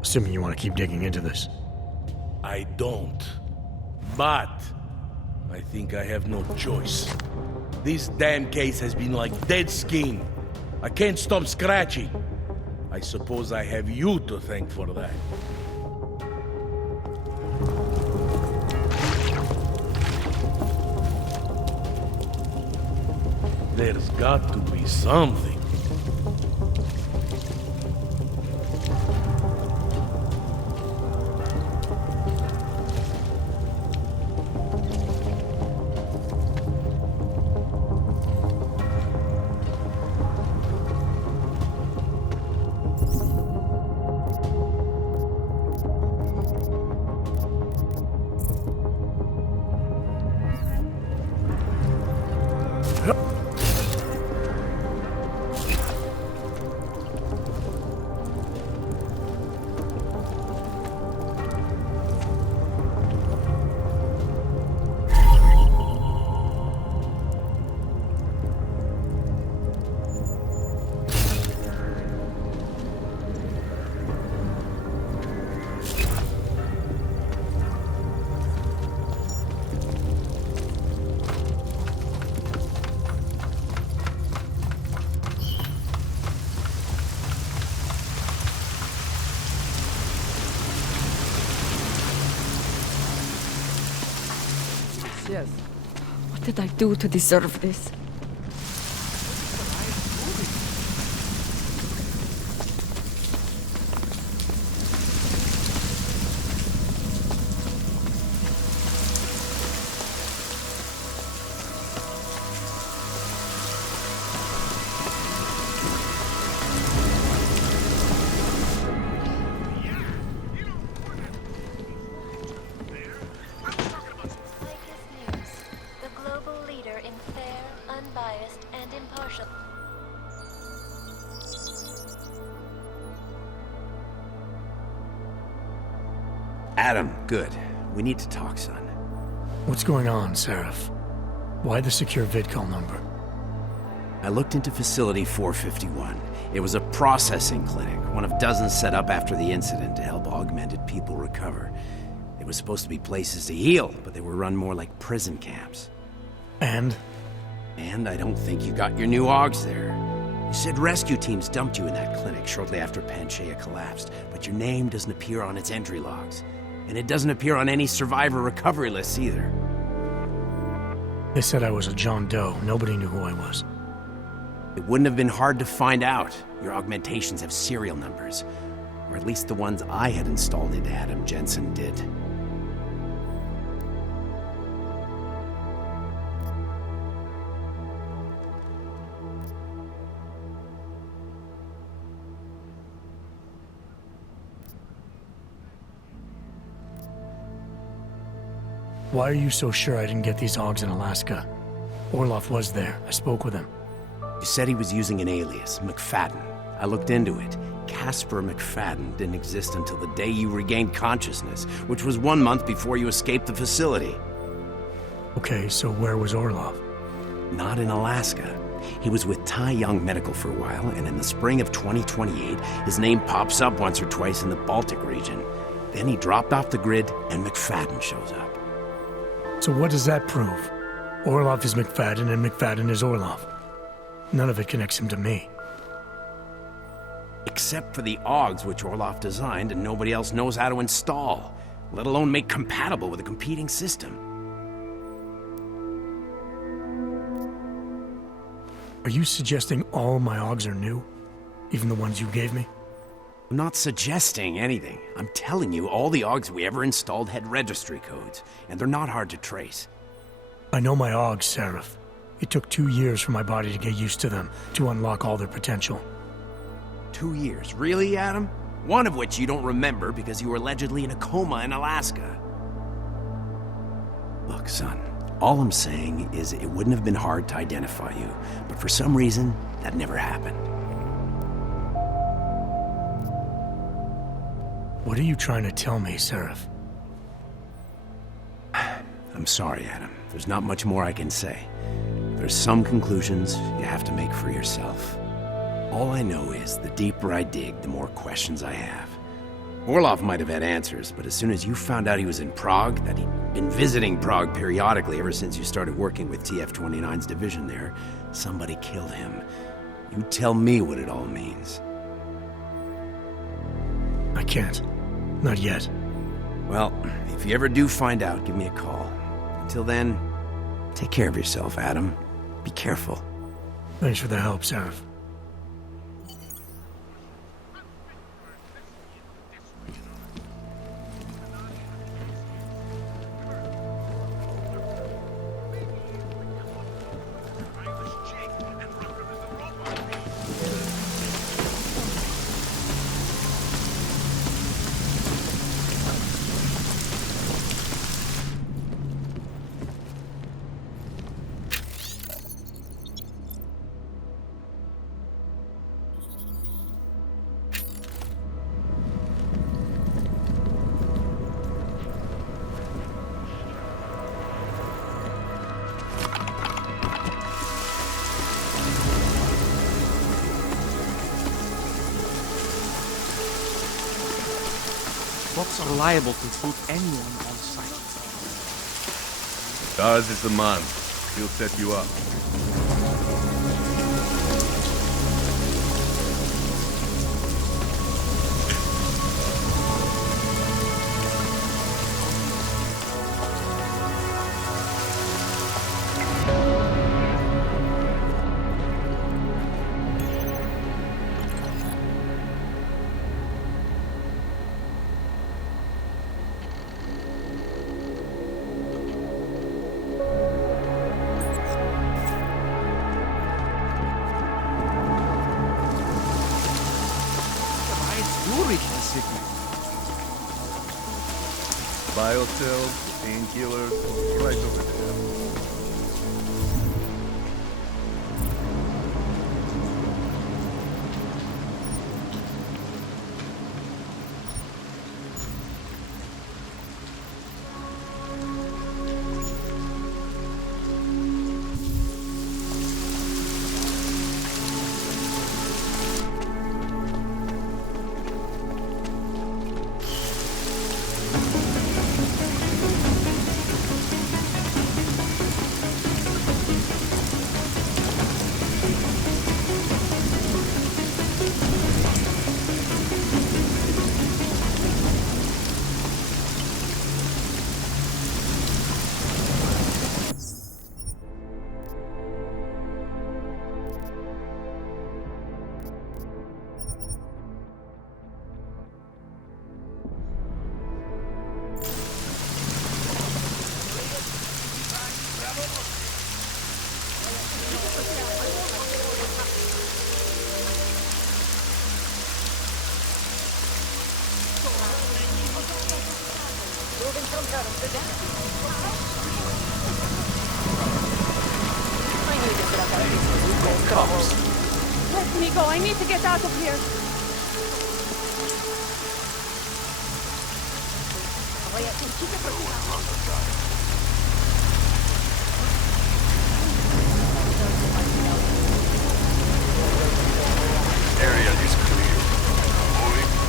Assuming you want to keep digging into this. I don't. But I think I have no choice. This damn case has been like dead skin. I can't stop scratching. I suppose I have you to thank for that. There's got to be something. Yes. What did I do to deserve this? Adam, good. We need to talk, son. What's going on, Seraph? Why the secure vidcall number? I looked into Facility 451. It was a processing clinic, one of dozens set up after the incident to help augmented people recover. They were supposed to be places to heal, but they were run more like prison camps. And? And I don't think you got your new AUGs there. You said rescue teams dumped you in that clinic shortly after Panchaea collapsed, but your name doesn't appear on its entry logs. And it doesn't appear on any survivor recovery lists either. They said I was a John Doe. Nobody knew who I was. It wouldn't have been hard to find out. Your augmentations have serial numbers. Or at least the ones I had installed into Adam Jensen did. Why are you so sure I didn't get these AUGs in Alaska? Orloff was there. I spoke with him. You said he was using an alias, McFadden. I looked into it. Casper McFadden didn't exist until the day you regained consciousness, which was 1 month before you escaped the facility. Okay, so where was Orloff? Not in Alaska. He was with Tai Young Medical for a while, and in the spring of 2028, his name pops up once or twice in the Baltic region. Then he dropped off the grid, and McFadden shows up. So what does that prove? Orloff is McFadden, and McFadden is Orloff. None of it connects him to me. Except for the AUGs which Orloff designed and nobody else knows how to install, let alone make compatible with a competing system. Are you suggesting all my AUGs are new? Even the ones you gave me? I'm not suggesting anything. I'm telling you, all the AUGs we ever installed had registry codes, and they're not hard to trace. I know my AUGs, Seraph. It took 2 years for my body to get used to them, to unlock all their potential. 2 years? Really, Adam? One of which you don't remember because you were allegedly in a coma in Alaska. Look, son, all I'm saying is it wouldn't have been hard to identify you, but for some reason, that never happened. What are you trying to tell me, Seraph? I'm sorry, Adam. There's not much more I can say. There's some conclusions you have to make for yourself. All I know is the deeper I dig, the more questions I have. Orloff might have had answers, but as soon as you found out he was in Prague, that he'd been visiting Prague periodically ever since you started working with TF-29's division there, somebody killed him. You tell me what it all means. I can't. Not yet. Well, if you ever do find out, give me a call. Until then, take care of yourself, Adam. Be careful. Thanks for the help, Seraph. Bots are liable to shoot anyone on sight. Daz is the man. He'll set you up. Biocells, painkillers, right over there. Let me go. I need to get out of here. Area is clear. Moving.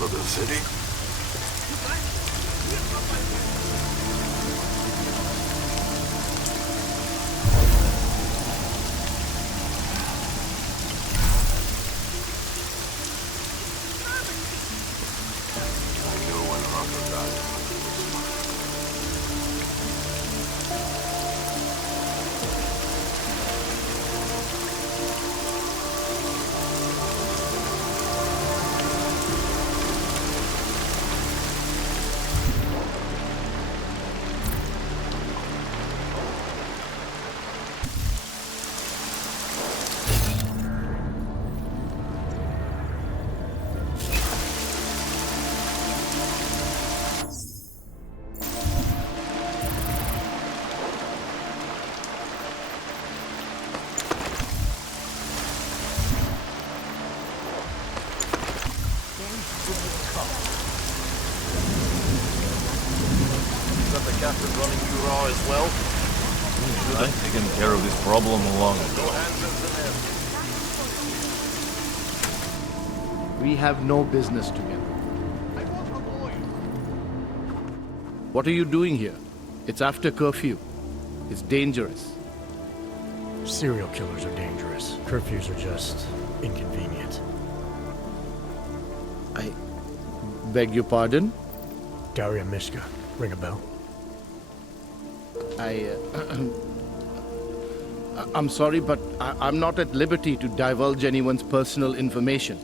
to the city? Got the captain running you raw as well? We should have taken care of this problem long ago. We have no business together. What are you doing here? It's after curfew. It's dangerous. Serial killers are dangerous. Curfews are just inconvenient. I beg your pardon? Daria Mishka. Ring a bell? I'm sorry, but I'm not at liberty to divulge anyone's personal information.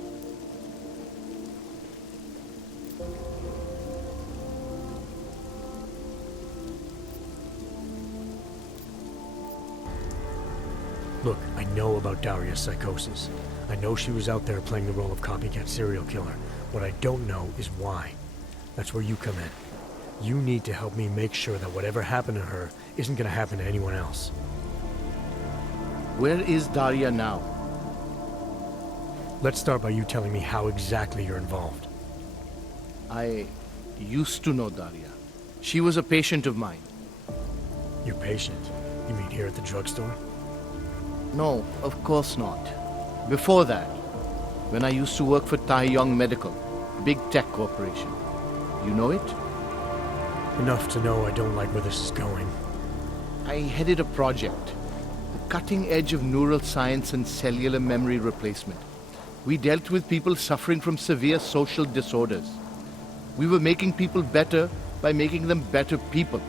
Look, I know about Daria's psychosis. I know she was out there playing the role of copycat serial killer. What I don't know is why. That's where you come in. You need to help me make sure that whatever happened to her isn't going to happen to anyone else. Where is Daria now? Let's start by you telling me how exactly you're involved. I used to know Daria. She was a patient of mine. Your patient? You mean here at the drugstore? No, of course not. Before that, when I used to work for Tai Yong Medical, big tech corporation. You know it? Enough to know I don't like where this is going. I headed a project, the cutting edge of neural science and cellular memory replacement. We dealt with people suffering from severe social disorders. We were making people better by making them better people.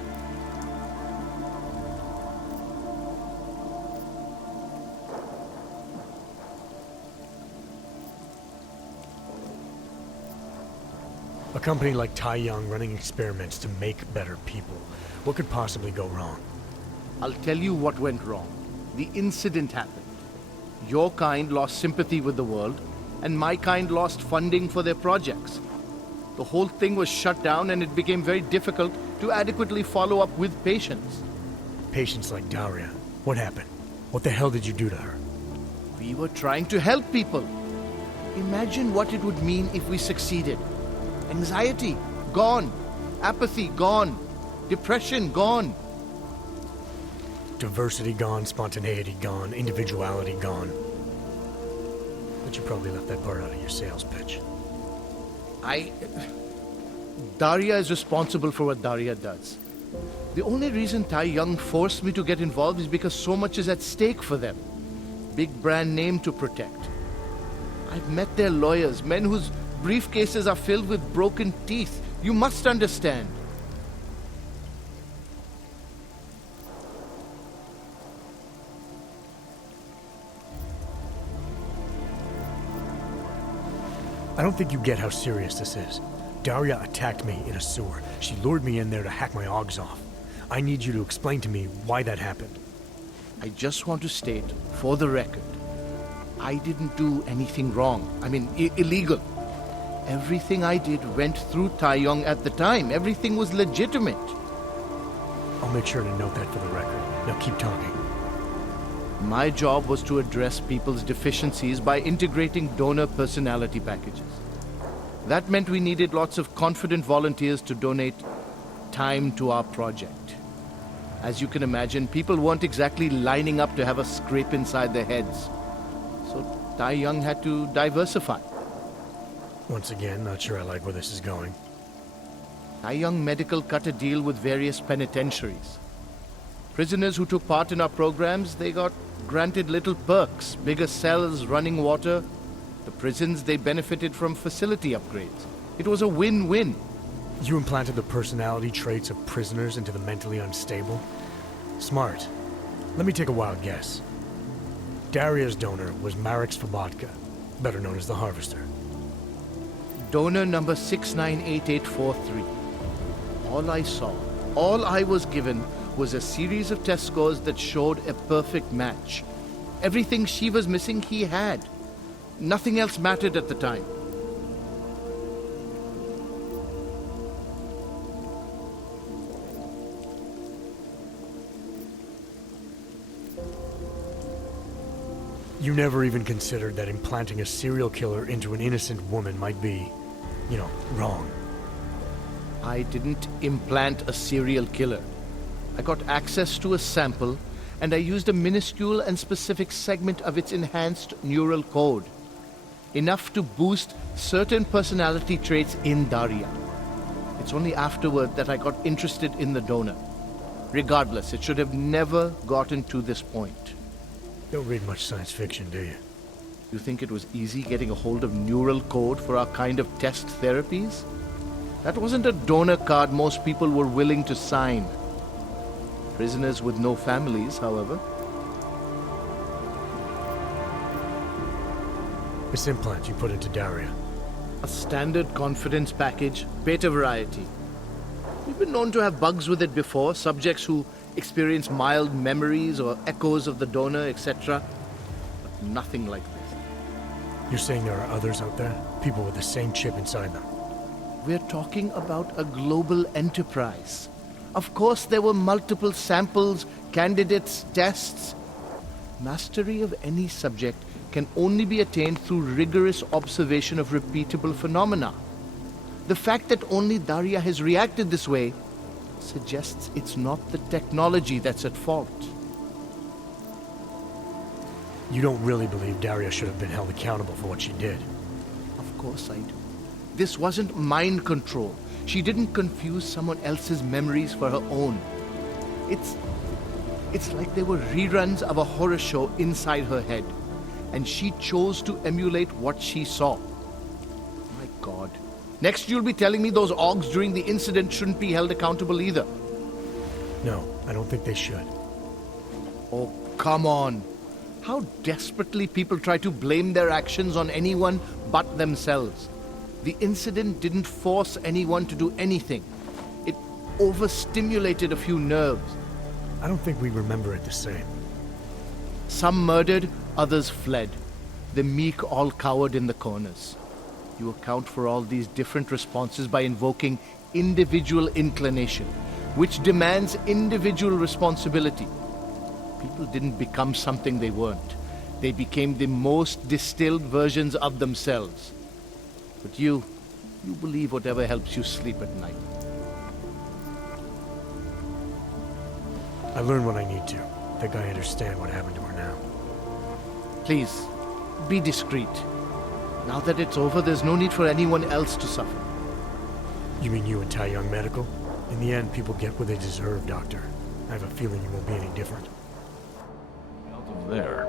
A company like Tai Yong running experiments to make better people. What could possibly go wrong? I'll tell you what went wrong. The incident happened. Your kind lost sympathy with the world, and my kind lost funding for their projects. The whole thing was shut down, and it became very difficult to adequately follow up with patients. Patients like Daria. What happened? What the hell did you do to her? We were trying to help people. Imagine what it would mean if we succeeded. Anxiety, gone. Apathy, gone. Depression, gone. Diversity gone, spontaneity gone, individuality gone. But you probably left that part out of your sales pitch. Daria is responsible for what Daria does. The only reason Tai Yong forced me to get involved is because so much is at stake for them. Big brand name to protect. I've met their lawyers, men whose briefcases are filled with broken teeth. You must understand. I don't think you get how serious this is. Daria attacked me in a sewer. She lured me in there to hack my augs off. I need you to explain to me why that happened. I just want to state, for the record, I didn't do anything wrong. I mean, illegal. Everything I did went through Tai Yong at the time. Everything was legitimate. I'll make sure to note that for the record. Now keep talking. My job was to address people's deficiencies by integrating donor personality packages. That meant we needed lots of confident volunteers to donate time to our project. As you can imagine, people weren't exactly lining up to have a scrape inside their heads. So Tai Yong had to diversify. Once again, not sure I like where this is going. Young Medical cut a deal with various penitentiaries. Prisoners who took part in our programs, they got granted little perks, bigger cells, running water. The prisons, they benefited from facility upgrades. It was a win-win. You implanted the personality traits of prisoners into the mentally unstable? Smart. Let me take a wild guess. Daria's donor was Marek Svobotka, better known as the Harvester. Donor number 698843. All I saw, all I was given, was a series of test scores that showed a perfect match. Everything she was missing, he had. Nothing else mattered at the time. You never even considered that implanting a serial killer into an innocent woman might be, wrong. I didn't implant a serial killer. I got access to a sample, and I used a minuscule and specific segment of its enhanced neural code. Enough to boost certain personality traits in Daria. It's only afterward that I got interested in the donor. Regardless, it should have never gotten to this point. Don't read much science fiction, do you? You think it was easy getting a hold of neural code for our kind of test therapies? That wasn't a donor card most people were willing to sign. Prisoners with no families, however. This implant you put into Daria. A standard confidence package, beta variety. We've been known to have bugs with it before, subjects who experience mild memories or echoes of the donor, etc. But nothing like this. You're saying there are others out there? People with the same chip inside them? We're talking about a global enterprise. Of course, there were multiple samples, candidates, tests. Mastery of any subject can only be attained through rigorous observation of repeatable phenomena. The fact that only Daria has reacted this way suggests it's not the technology that's at fault. You don't really believe Daria should have been held accountable for what she did? Of course I do. This wasn't mind control. She didn't confuse someone else's memories for her own. It's like they were reruns of a horror show inside her head, and she chose to emulate what she saw. My God. Next you'll be telling me those Augs during the incident shouldn't be held accountable either. No, I don't think they should. Oh, come on. How desperately people try to blame their actions on anyone but themselves. The incident didn't force anyone to do anything. It overstimulated a few nerves. I don't think we remember it the same. Some murdered, others fled. The meek all cowered in the corners. You account for all these different responses by invoking individual inclination, which demands individual responsibility. People didn't become something they weren't. They became the most distilled versions of themselves. But you believe whatever helps you sleep at night. I learned what I need to. I think I understand what happened to her now. Please, be discreet. Now that it's over, there's no need for anyone else to suffer. You mean you and Tai Young Medical? In the end, people get what they deserve, Doctor. I have a feeling you won't be any different. Out of there.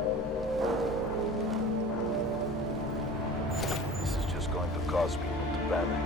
This is just going to cause people to panic.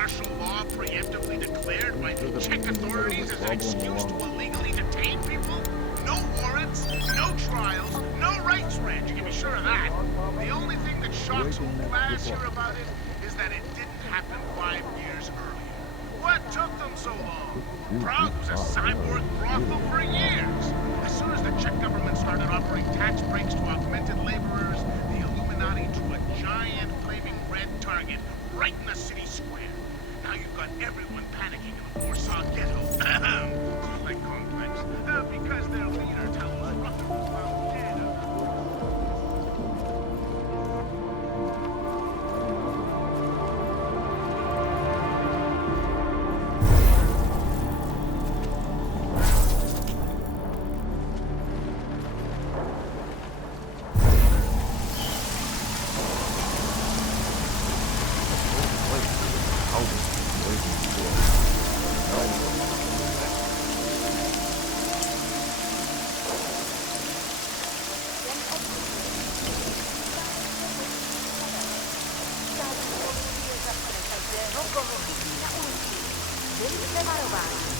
martial law preemptively declared by the Czech authorities as an excuse to illegally detain people? No warrants, no trials, no rights range, you can be sure of that. The only thing that shocks old lads here about it is that it didn't happen 5 years earlier. What took them so long? Prague was a cyborg brothel for years. As soon as the Czech government started offering tax breaks to augmented laborers, the Illuminati drew a giant flaming red target right in the city square. Now you've got everyone panicking in the Warsaw ghetto. Like complex. Because their leader, Talos Rucker, was found dead. Byliście varováni.